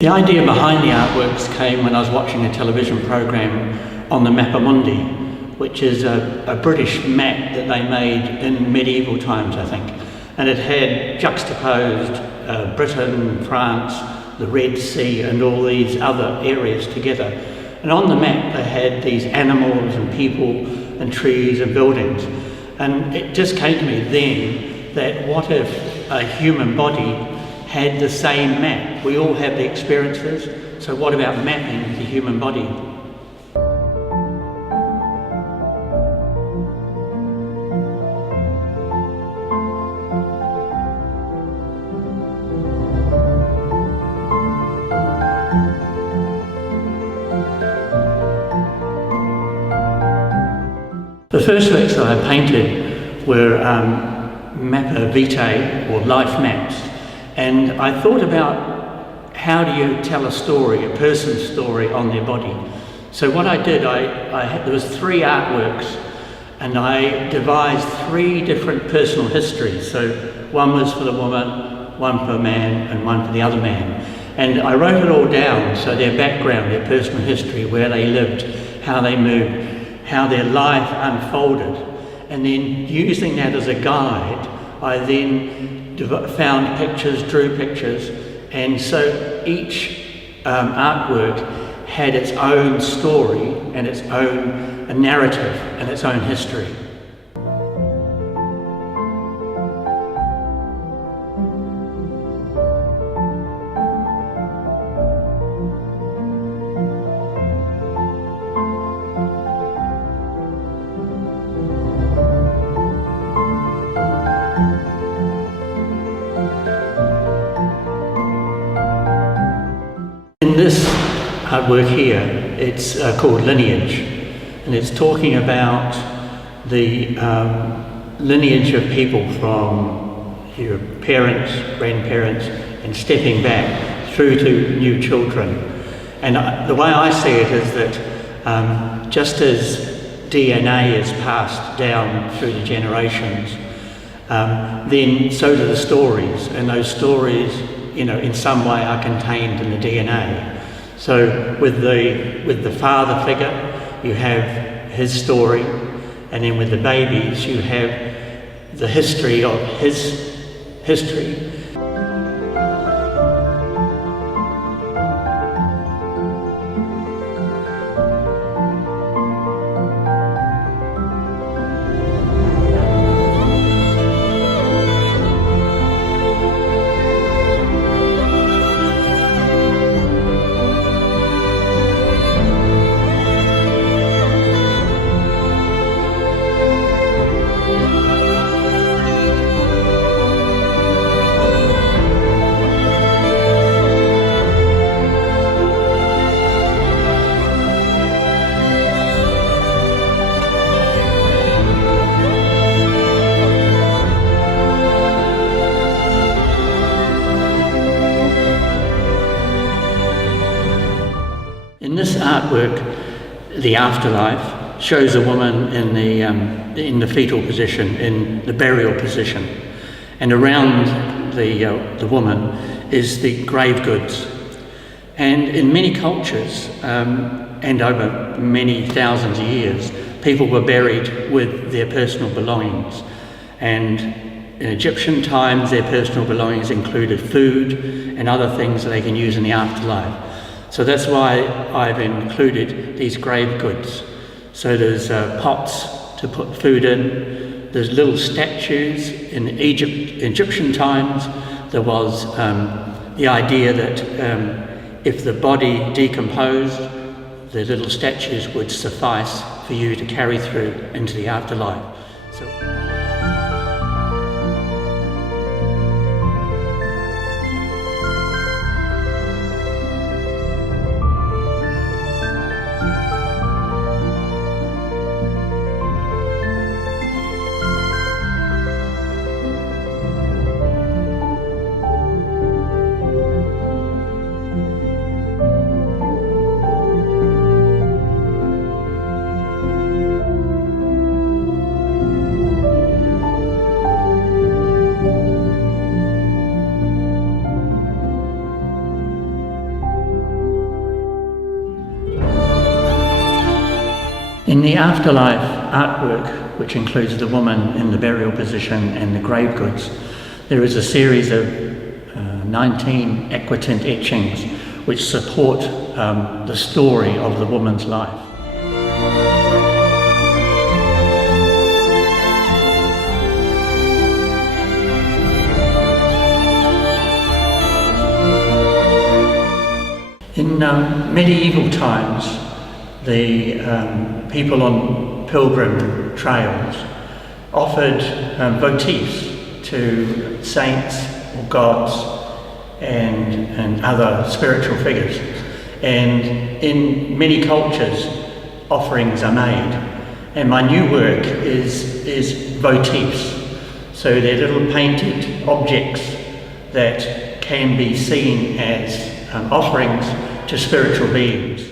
The idea behind the artworks came when I was watching a television program on the Mappa Mundi, which is a British map that they made in medieval times, I think. And it had juxtaposed Britain, France, the Red Sea and all these other areas together. And on the map they had these animals and people and trees and buildings. And it just came to me then that what if a human body had the same map? We all have the experiences, so what about mapping the human body? The first works that I painted were mappa vitae, or life maps. And I thought about how do you tell a story, a person's story on their body. So what I did, there was 3 artworks and I devised 3 different personal histories. So one was for the woman, one for the man and one for the other man. And I wrote it all down, so their background, their personal history, where they lived, how they moved, how their life unfolded. And then using that as a guide, I then found pictures, drew pictures, and so each artwork had its own story and its own narrative and its own history. In this artwork here, it's called Lineage, and it's talking about the lineage of people from your parents, grandparents, and stepping back through to new children. And the way I see it is that just as DNA is passed down through the generations, then so do the stories, and those stories, you know, in some way are contained in the DNA. So with the father figure, you have his story, and then with the babies, you have the history of his history. In this artwork, the afterlife shows a woman in the fetal position, in the burial position, and around the woman is the grave goods. And in many cultures, and over many thousands of years, people were buried with their personal belongings. And in Egyptian times, their personal belongings included food and other things that they can use in the afterlife. So that's why I've included these grave goods. So there's pots to put food in, there's little statues. In Egyptian times, there was the idea that if the body decomposed, the little statues would suffice for you to carry through into the afterlife. In the afterlife artwork, which includes the woman in the burial position and the grave goods, there is a series of 19 equitint etchings which support the story of the woman's life. In medieval times, the people on pilgrim trails offered votives to saints or gods and other spiritual figures. And in many cultures, offerings are made. And my new work is votives. So they're little painted objects that can be seen as offerings to spiritual beings.